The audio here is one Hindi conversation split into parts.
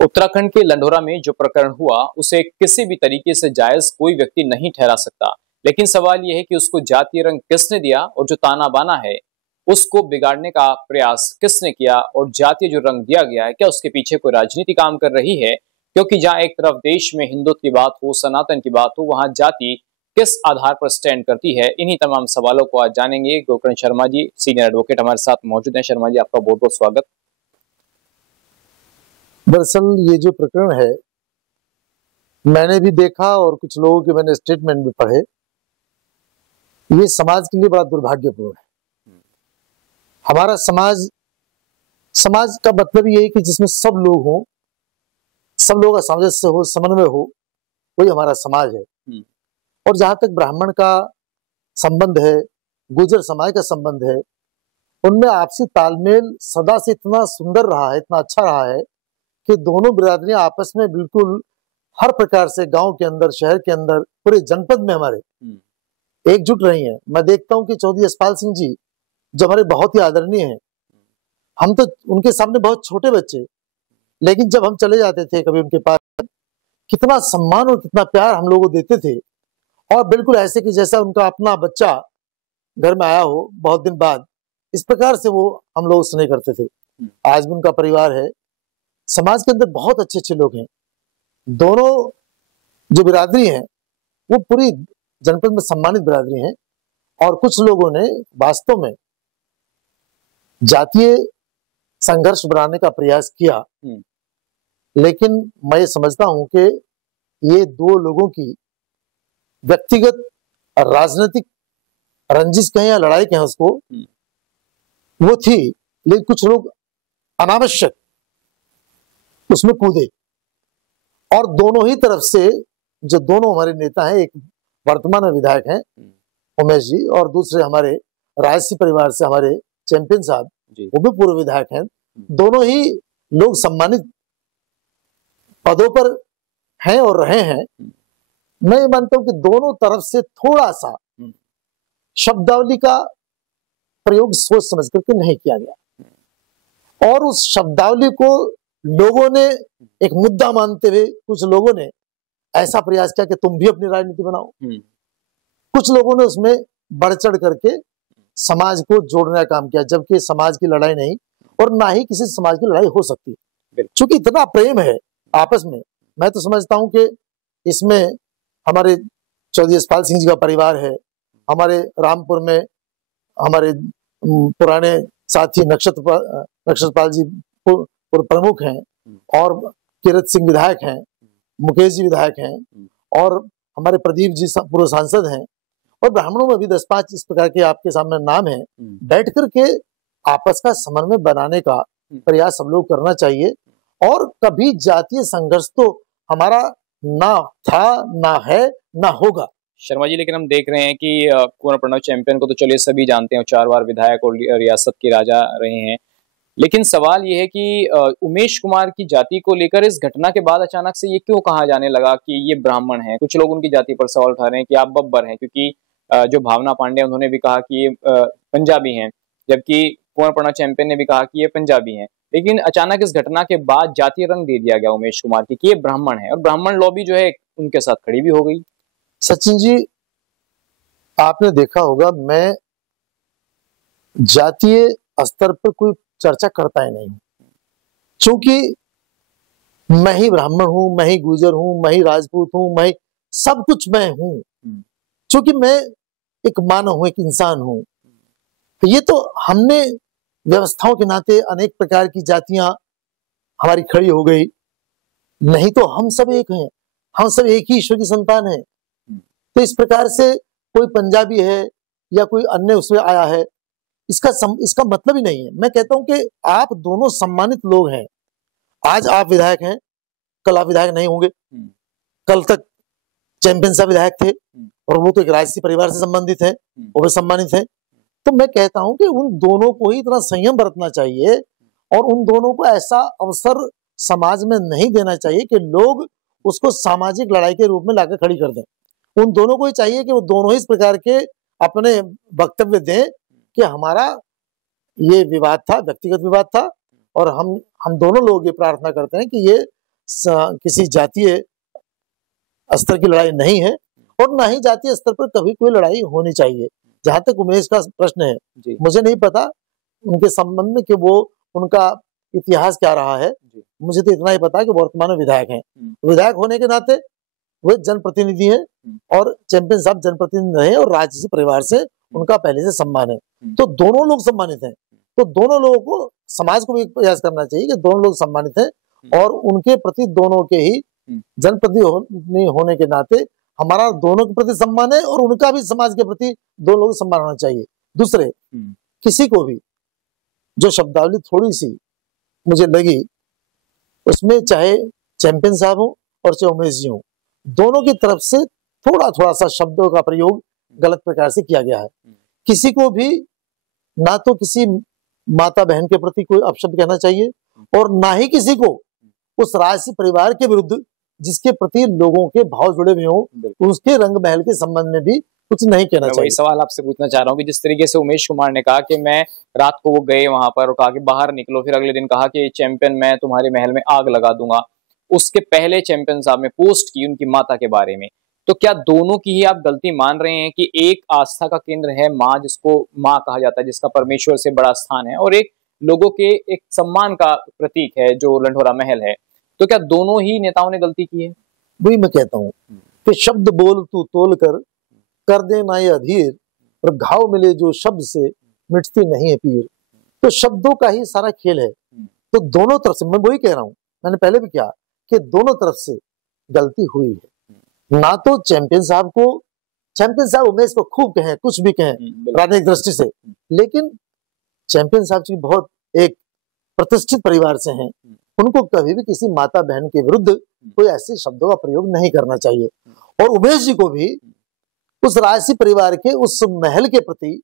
उत्तराखंड के लंढोरा में जो प्रकरण हुआ उसे किसी भी तरीके से जायज कोई व्यक्ति नहीं ठहरा सकता। लेकिन सवाल यह है कि उसको जातीय रंग किसने दिया और जो ताना बाना है उसको बिगाड़ने का प्रयास किसने किया, और जातीय जो रंग दिया गया है क्या उसके पीछे कोई राजनीति काम कर रही है? क्योंकि जहां एक तरफ देश में हिंदुत्व की बात हो, सनातन की बात हो, वहां जाति किस आधार पर स्टैंड करती है? इन्हीं तमाम सवालों को आज जानेंगे। गोकर्ण शर्मा जी सीनियर एडवोकेट हमारे साथ मौजूद हैं। शर्मा जी, आपका बहुत बहुत स्वागत। दरअसल ये जो प्रकरण है मैंने भी देखा और कुछ लोगों के मैंने स्टेटमेंट भी पढ़े। ये समाज के लिए बड़ा दुर्भाग्यपूर्ण है। हमारा समाज का मतलब ये है कि जिसमें सब लोग हों, सब लोगों का सामंजस्य हो, समन्वय हो, वही हमारा समाज है। और जहां तक ब्राह्मण का संबंध है, गुर्जर समाज का संबंध है, उनमें आपसी तालमेल सदा से इतना सुंदर रहा है, इतना अच्छा रहा है कि दोनों बिरादरियां आपस में बिल्कुल हर प्रकार से गांव के अंदर, शहर के अंदर, पूरे जनपद में हमारे एकजुट रही हैं। मैं देखता हूं कि चौधरी यशपाल सिंह जी जो हमारे बहुत ही आदरणीय हैं, हम तो उनके सामने बहुत छोटे बच्चे, लेकिन जब हम चले जाते थे कभी उनके पास, कितना सम्मान और कितना प्यार हम लोगों को देते थे। और बिल्कुल ऐसे कि जैसा उनका अपना बच्चा घर में आया हो बहुत दिन बाद, इस प्रकार से वो हम लोग स्नेह करते थे। आज भी उनका परिवार है। समाज के अंदर बहुत अच्छे अच्छे लोग हैं। दोनों जो बिरादरी हैं वो पूरी जनपद में सम्मानित बिरादरी हैं। और कुछ लोगों ने वास्तव में जातीय संघर्ष बनाने का प्रयास किया, लेकिन मैं ये समझता हूं कि ये दो लोगों की व्यक्तिगत राजनीतिक रंजिश कहें या लड़ाई कहें उसको, वो थी। लेकिन कुछ लोग अनावश्यक उसमें कूदे, और दोनों ही तरफ से जो दोनों हमारे नेता हैं, एक वर्तमान में विधायक हैं उमेश जी, और दूसरे हमारे राजसी परिवार से हमारे चैंपियन साहब, वो भी पूर्व विधायक हैं। दोनों ही लोग सम्मानित पदों पर हैं और रहे हैं। मैं ये मानता हूं कि दोनों तरफ से थोड़ा सा शब्दावली का प्रयोग सोच समझ करके नहीं किया गया, और उस शब्दावली को लोगों ने एक मुद्दा मानते हुए कुछ लोगों ने ऐसा प्रयास किया कि तुम भी अपनी राजनीति बनाओ। कुछ लोगों ने उसमें बढ़ चढ़ करके समाज को जोड़ने का काम किया, जबकि समाज की लड़ाई नहीं, और ना ही किसी समाज की लड़ाई हो सकती है। क्योंकि इतना प्रेम है आपस में, मैं तो समझता हूं कि इसमें हमारे चौधरी यशपाल सिंह जी का परिवार है, हमारे रामपुर में हमारे पुराने साथी नक्षत्रपाल जी प्रमुख हैं, और कीरत सिंह विधायक हैं, मुकेश जी विधायक हैं, और हमारे प्रदीप जी पूर्व सांसद हैं, और ब्राह्मणों में भी 10-5 इस प्रकार के आपके सामने नाम हैं। बैठ करके आपस का समन्वय बनाने का प्रयास सब लोग करना चाहिए। और कभी जातीय संघर्ष तो हमारा ना था, ना है, ना होगा। शर्मा जी, लेकिन हम देख रहे हैं कि कुंवर प्रणव चैंपियन को तो चलिए सभी जानते हैं, 4 बार विधायक और रियासत के राजा रहे हैं। लेकिन सवाल ये है कि उमेश कुमार की जाति को लेकर इस घटना के बाद अचानक से ये क्यों कहा जाने लगा कि ये ब्राह्मण हैं? कुछ लोग उनकी जाति पर सवाल उठा रहे हैं कि आप बब्बर हैं, क्योंकि जो भावना पांडे उन्होंने भी कहा कि ये पंजाबी हैं, जबकि कुंवर प्रणव चैंपियन ने भी कहा कि ये पंजाबी हैं। लेकिन अचानक इस घटना के बाद जातीय रंग दे दिया गया उमेश कुमार की कि ये ब्राह्मण है, और ब्राह्मण लॉबी जो है उनके साथ खड़ी भी हो गई। सचिन जी, आपने देखा होगा, मैं जातीय स्तर पर कोई चर्चा करता ही नहीं, क्योंकि मैं ही ब्राह्मण हूं, मैं ही गुर्जर हूं, मैं ही राजपूत हूं, मैं सब कुछ मैं हूं, क्योंकि मैं एक मानव हूं, एक इंसान हूं। तो ये तो हमने व्यवस्थाओं के नाते अनेक प्रकार की जातियां हमारी खड़ी हो गई, नहीं तो हम सब एक हैं, हम सब एक ही ईश्वर की संतान हैं। तो इस प्रकार से कोई पंजाबी है या कोई अन्य उसमें आया है, इसका मतलब ही नहीं है। मैं कहता हूं कि आप दोनों सम्मानित लोग हैं। आज आप विधायक हैं, कल आप विधायक नहीं होंगे। कल तक चैंपियन साहब विधायक थे, और वो तो एक राजसी परिवार से संबंधित है, वो भी सम्मानित है। तो मैं कहता हूं कि उन दोनों को ही इतना संयम बरतना चाहिए, और उन दोनों को ऐसा अवसर समाज में नहीं देना चाहिए कि लोग उसको सामाजिक लड़ाई के रूप में लाकर खड़ी कर दें। उन दोनों को ही चाहिए कि वो दोनों ही इस प्रकार के अपने वक्तव्य दें कि हमारा ये विवाद था, व्यक्तिगत विवाद था, और हम दोनों लोग ये प्रार्थना करते हैं कि ये किसी जातीय स्तर की लड़ाई नहीं है और ना ही जातीय स्तर पर कभी कोई लड़ाई होनी चाहिए। जहां तक उमेश का प्रश्न है, मुझे नहीं पता उनके संबंध में कि वो उनका इतिहास क्या रहा है। मुझे तो इतना ही पता है कि वर्तमान में विधायक हैं। विधायक होने के नाते वे जनप्रतिनिधि हैं और चैंपियन साहब जनप्रतिनिधि रहे और राजसी परिवार से उनका पहले से सम्मान है। तो दोनों लोग सम्मानित हैं। तो दोनों लोगों को, समाज को भी प्रयास करना चाहिए कि दोनों लोग सम्मानित हैं और उनके प्रति दोनों के ही जनप्रतिनिधि होने के नाते हमारा दोनों के प्रति सम्मान है और उनका भी समाज के प्रति दोनों लोग सम्मान होना चाहिए। दूसरे, किसी को भी जो शब्दावली थोड़ी सी मुझे लगी उसमें, चाहे चैंपियन साहब हो और चाहे उमेश जी हो, दोनों की तरफ से थोड़ा थोड़ा सा शब्दों का प्रयोग गलत प्रकार से किया गया है। किसी को भी ना तो किसी माता बहन के प्रति कोई अपशब्द कहना चाहिए और ना ही किसी को उस राजसी परिवार के विरुद्ध जिसके प्रति लोगों के भाव जुड़े हुए हों उसके रंग महल के संबंध में भी कुछ नहीं कहना चाहिए। वही सवाल आपसे पूछना चाह रहा हूँ कि जिस तरीके से उमेश कुमार ने कहा कि मैं रात को वो गए वहां पर और कहा कि बाहर निकलो, फिर अगले दिन कहा कि चैंपियन मैं तुम्हारे महल में आग लगा दूंगा। उसके पहले चैंपियन साहब ने पोस्ट की उनकी माता के बारे में। तो क्या दोनों की ही आप गलती मान रहे हैं कि एक आस्था का केंद्र है माँ, जिसको माँ कहा जाता है, जिसका परमेश्वर से बड़ा स्थान है, और एक लोगों के एक सम्मान का प्रतीक है जो लंढोरा महल है। तो क्या दोनों ही नेताओं ने गलती की है? वही मैं कहता हूँ कि शब्द बोल तू तोल कर देना ये अधीर, और घाव मिले जो शब्द से मिटती नहीं है पीर। तो शब्दों का ही सारा खेल है। तो दोनों तरफ से, मैं वही कह रहा हूँ, मैंने पहले भी कहा कि दोनों तरफ से गलती हुई है। ना तो चैंपियन साहब उमेश को खूब कहें, कुछ भी कहें राजनीतिक दृष्टि से, लेकिन चैंपियन साहब जी बहुत एक प्रतिष्ठित परिवार से हैं। उनको कभी भी किसी माता बहन के विरुद्ध कोई ऐसे शब्दों का प्रयोग नहीं करना चाहिए। और उमेश जी को भी उस राजसी परिवार के उस महल के प्रति,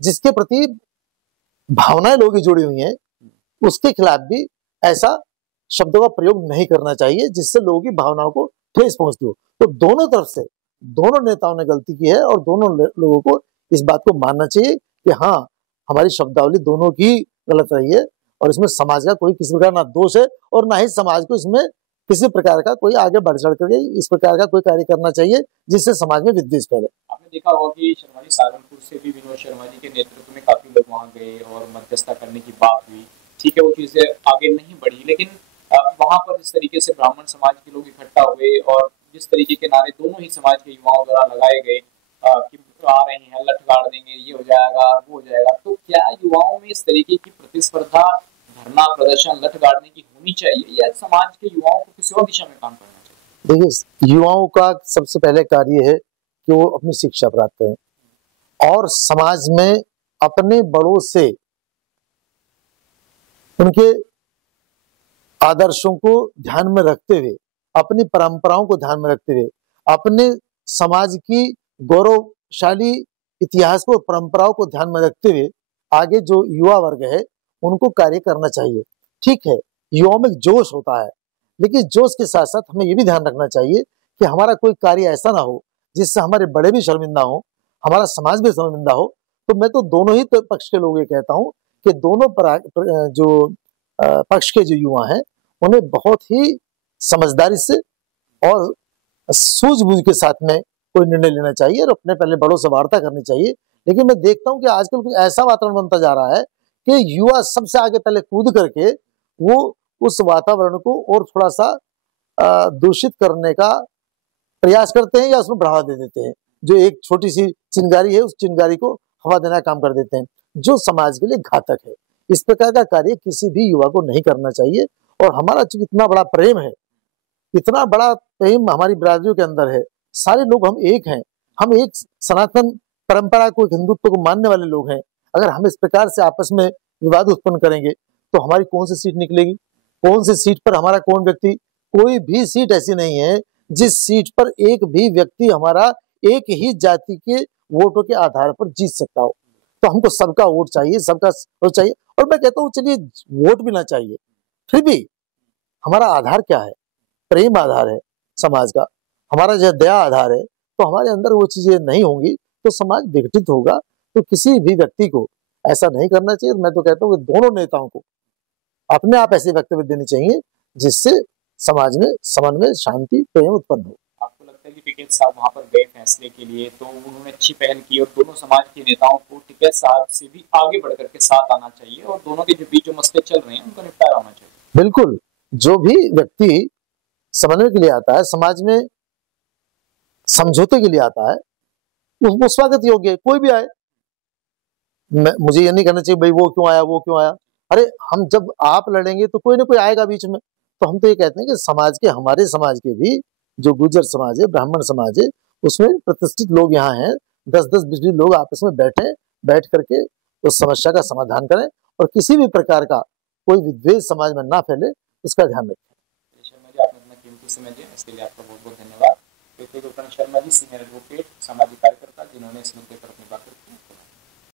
जिसके प्रति भावनाएं लोगों की जुड़ी हुई हैं, उसके खिलाफ भी ऐसा शब्दों का प्रयोग नहीं करना चाहिए जिससे लोगों की भावनाओं को ठेस पहुंचती हो। तो दोनों तरफ से दोनों नेताओं ने गलती की है और दोनों लोगों को इस बात को मानना चाहिए कि हाँ, हमारी शब्दावली दोनों की गलत रही है और इसमें समाज का कोई किसी प्रकार ना दोष है और ना ही समाज को इसमें किसी प्रकार का कोई आगे बढ़ चढ़ करके इस प्रकार का कोई कार्य करना चाहिए जिससे समाज में विद्वेष फैले। आपने देखा होगा कि शर्मा जी सहारनपुर से भी विनोद शर्मा जी के नेतृत्व में काफी लोग वहां गए और मध्यस्थता करने की बात हुई। ठीक है, वो चीजें आगे नहीं बढ़ी, लेकिन वहां पर जिस तरीके से ब्राह्मण समाज के लोग इकट्ठा हुए और जिस तरीके के नारे दोनों ही समाज के युवाओं द्वारा लगाए गए कि आ रहे हैं, लठ गाड़ देंगे, ये हो जाएगा, वो हो जाएगा, तो क्या युवाओं में इस तरीके की प्रतिस्पर्धा, धरना प्रदर्शन, लठ गाड़ने की होनी चाहिए या समाज के युवाओं को किसी और दिशा में काम करना चाहिए? देखिए, युवाओं का सबसे पहले कार्य है कि वो अपनी शिक्षा प्राप्त करें और समाज में अपने बड़ों से उनके आदर्शों को ध्यान में रखते हुए, अपनी परंपराओं को ध्यान में रखते हुए, अपने समाज की गौरवशाली इतिहास को, परंपराओं को ध्यान में रखते हुए आगे जो युवा वर्ग है उनको कार्य करना चाहिए। ठीक है, युवाओं में जोश होता है, लेकिन जोश के साथ साथ हमें ये भी ध्यान रखना चाहिए कि हमारा कोई कार्य ऐसा ना हो जिससे हमारे बड़े भी शर्मिंदा हो, हमारा समाज भी शर्मिंदा हो। तो मैं तो दोनों ही पक्ष के लोगों ये कहता हूँ कि दोनों जो पक्ष के जो युवा हैं उन्हें बहुत ही समझदारी से और सूझबूझ के साथ में कोई निर्णय लेना चाहिए और अपने पहले बड़ों से वार्ता करनी चाहिए। लेकिन मैं देखता हूँ कि आजकल कुछ ऐसा वातावरण बनता जा रहा है कि युवा सबसे आगे पहले कूद करके वो उस वातावरण को और थोड़ा सा दूषित करने का प्रयास करते हैं या उसमें बढ़ावा दे देते हैं। जो एक छोटी सी चिंगारी है उस चिंगारी को हवा देना का काम कर देते हैं, जो समाज के लिए घातक है। इस प्रकार का कार्य किसी भी युवा को नहीं करना चाहिए। और हमारा जो इतना बड़ा प्रेम है, इतना बड़ा प्रेम हमारी बिरादरियों के अंदर है, सारे लोग हम एक हैं, हम एक सनातन परंपरा को, हिंदुत्व को मानने वाले लोग हैं। अगर हम इस प्रकार से आपस में विवाद उत्पन्न करेंगे तो हमारी कौन सी सीट निकलेगी, कौन सी सीट पर हमारा कौन व्यक्ति, कोई भी सीट ऐसी नहीं है जिस सीट पर एक भी व्यक्ति हमारा एक ही जाति के वोटों के आधार पर जीत सकता हो। तो हमको सबका वोट चाहिए, सबका वोट चाहिए। और मैं कहता हूँ चलिए वोट भी ना चाहिए, फिर भी हमारा आधार क्या है? प्रेम आधार है समाज का, हमारा जो दया आधार है। तो हमारे अंदर वो चीजें नहीं होंगी तो समाज विघटित होगा। तो किसी भी व्यक्ति को ऐसा नहीं करना चाहिए। मैं तो कहता हूँ कि दोनों नेताओं को अपने आप ऐसे वक्तव्य देने चाहिए जिससे समाज में समन्वय, शांति, प्रेम उत्पन्न हो। आपको लगता है कि टिकैत साहब वहां पर गए फैसले के लिए तो उन्होंने अच्छी पहल की और दोनों समाज के नेताओं को टिकैत साहब से भी आगे बढ़ करके साथ आना चाहिए और दोनों के जो बीच जो मसले चल रहे हैं उनका निपटारा होना चाहिए? बिल्कुल, जो भी व्यक्ति समन्वय के लिए आता है, समाज में समझौते के लिए आता है, वो स्वागत योग्य है, कोई भी आए। मुझे ये नहीं कहना चाहिए भाई वो क्यों आया, वो क्यों आया। अरे हम जब आप लड़ेंगे तो कोई ना कोई आएगा बीच में। तो हम तो ये कहते हैं कि समाज के, हमारे समाज के भी जो गुर्जर समाज है, ब्राह्मण समाज है, उसमें प्रतिष्ठित लोग यहाँ हैं, 10-10, 20-20 लोग आपस में बैठ करके उस समस्या का समाधान करें और किसी भी प्रकार का कोई विद्वेष समाज में ना फैले, इसका ध्यान रखें। शर्मा जी, आपने अपना कीमती समय दिया, इसके लिए आपका बहुत बहुत धन्यवाद। शर्मा जी, सीनियर एडवोकेट, सामाजिक कार्यकर्ता, जिन्होंने इस मुद्दे पर अपनी बात रखी।